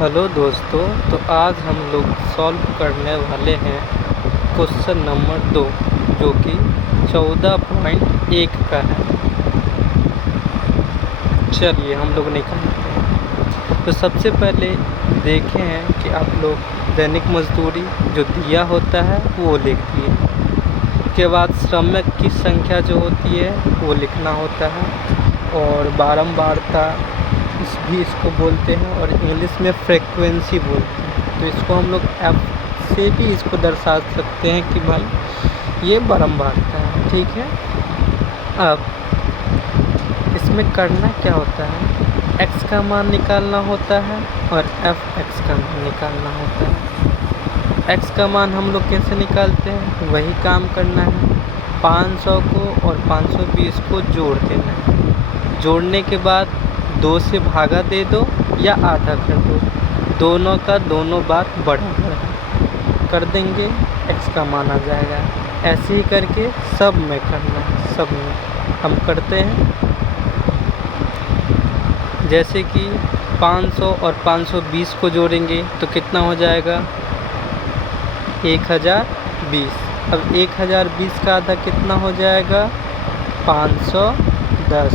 Hello दोस्तों, तो आज हम लोग सॉल्व करने वाले हैं क्वेश्चन नंबर 2 जो कि 14.1 का है। चलिए हम लोग निकालते हैं। तो सबसे पहले देखें हैं कि आप लोग दैनिक मजदूरी जो दिया होता है वो लिख दिए। उसके बाद श्रमिक की संख्या जो होती है वो लिखना होता है, और बारंबारता इसको बोलते हैं, और इंग्लिश में फ्रीक्वेंसी बोलते हैं। तो इसको हम लोग एफ से भी इसको दर्शा सकते हैं कि भाई ये बारंबारता है। ठीक है, अब इसमें करना क्या होता है, एक्स का मान निकालना होता है और एफ एक्स का मान निकालना होता है। एक्स का मान हम लोग कैसे निकालते हैं, वही काम करना है। 500 को और 520 को जोड़ देना है। जोड़ने के बाद 2 से भागा दे दो या आधा कर दो, दोनों का दोनों बात बराबर है। कर देंगे, एक्स का मान आ जाएगा। ऐसे ही करके सब में करना है, सब में हम करते हैं। जैसे कि 500 और 520 को जोड़ेंगे तो कितना हो जाएगा, 1020। अब 1020 का आधा कितना हो जाएगा, 510।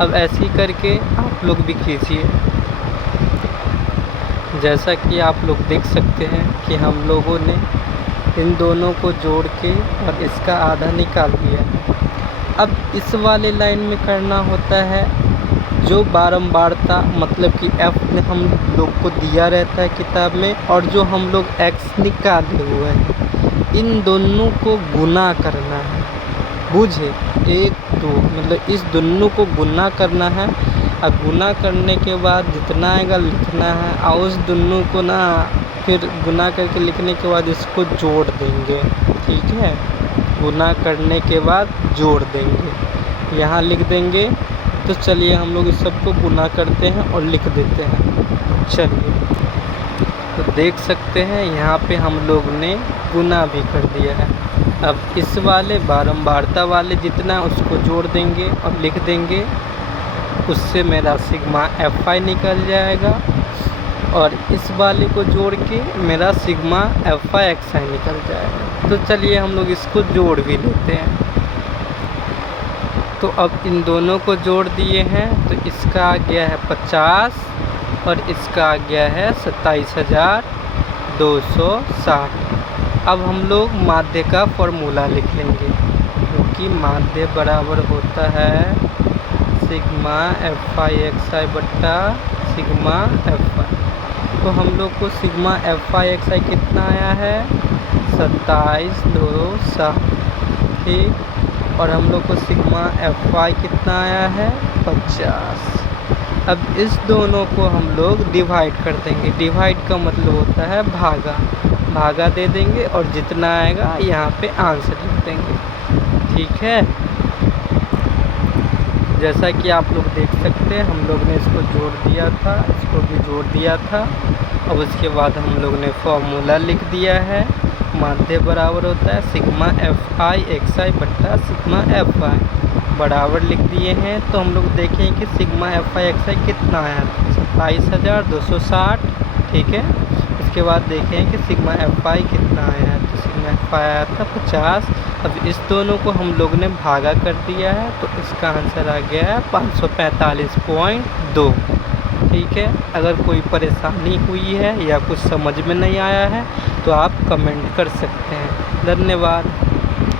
अब ऐसे ही करके आप लोग भी कीजिए। जैसा कि आप लोग देख सकते हैं कि हम लोगों ने इन दोनों को जोड़ के और इसका आधा निकाल दिया। अब इस वाले लाइन में करना होता है जो बारंबारता, मतलब कि एफ ने हम लोग को दिया रहता है किताब में, और जो हम लोग एक्स निकाले हुए हैं, इन दोनों को गुना करना है। बुझे, 1 2 मतलब इस दोनों को गुना करना है। अब गुना करने के बाद जितना आएगा लिखना है, और उस दोनों को ना फिर गुना करके लिखने के बाद इसको जोड़ देंगे। ठीक है, गुना करने के बाद जोड़ देंगे, यहाँ लिख देंगे। तो चलिए हम लोग इस सबको गुना करते हैं और लिख देते हैं। चलिए, तो देख सकते हैं यहाँ पे हम लोग ने गुना भी कर दिया है। अब इस वाले बारंबारता वाले जितना है उसको जोड़ देंगे और लिख देंगे। उससे मेरा सिग्मा एफ आई निकल जाएगा, और इस वाले को जोड़ के मेरा सिग्मा एफ आई एक्स आई निकल जाएगा। तो चलिए हम लोग इसको जोड़ भी लेते हैं। तो अब इन दोनों को जोड़ दिए हैं, तो इसका आ गया है 50 और इसका आ गया है 27,260। अब हम लोग माध्य का फॉर्मूला लिख लेंगे, क्योंकि माध्य बराबर होता है सिग्मा एफ आई एक्स आई बट्टा सिग्मा एफ आई। तो हम लोग को सिग्मा एफ आई एक्स आई कितना आया है, 27,260। ठीक, और हम लोग को सिग्मा एफ आई कितना आया है, 50। अब इस दोनों को हम लोग डिवाइड कर देंगे। डिवाइड का मतलब होता है भागा, भागा दे देंगे और जितना आएगा यहाँ पे आंसर लिख देंगे। ठीक है, जैसा कि आप लोग देख सकते हैं हम लोग ने इसको जोड़ दिया था, इसको भी जोड़ दिया था। अब उसके बाद हम लोग ने फॉर्मूला लिख दिया है। माध्य बराबर होता है सिग्मा एफ आई एक्स आई बट्टा सिग्मा एफ आई, बराबर लिख दिए हैं। तो हम लोग देखें कि सिग्मा एफ आई एक्स आई कितना आया, 27,260। ठीक है, इसके बाद देखें कि सिग्मा एफ आई कितना आया है, तो सिग्मा एफ आई आया था 50। अब इस दोनों को हम लोग ने भागा कर दिया है, तो इसका आंसर आ गया है 545.2। ठीक है, अगर कोई परेशानी हुई है या कुछ समझ में नहीं आया है तो आप कमेंट कर सकते हैं। धन्यवाद।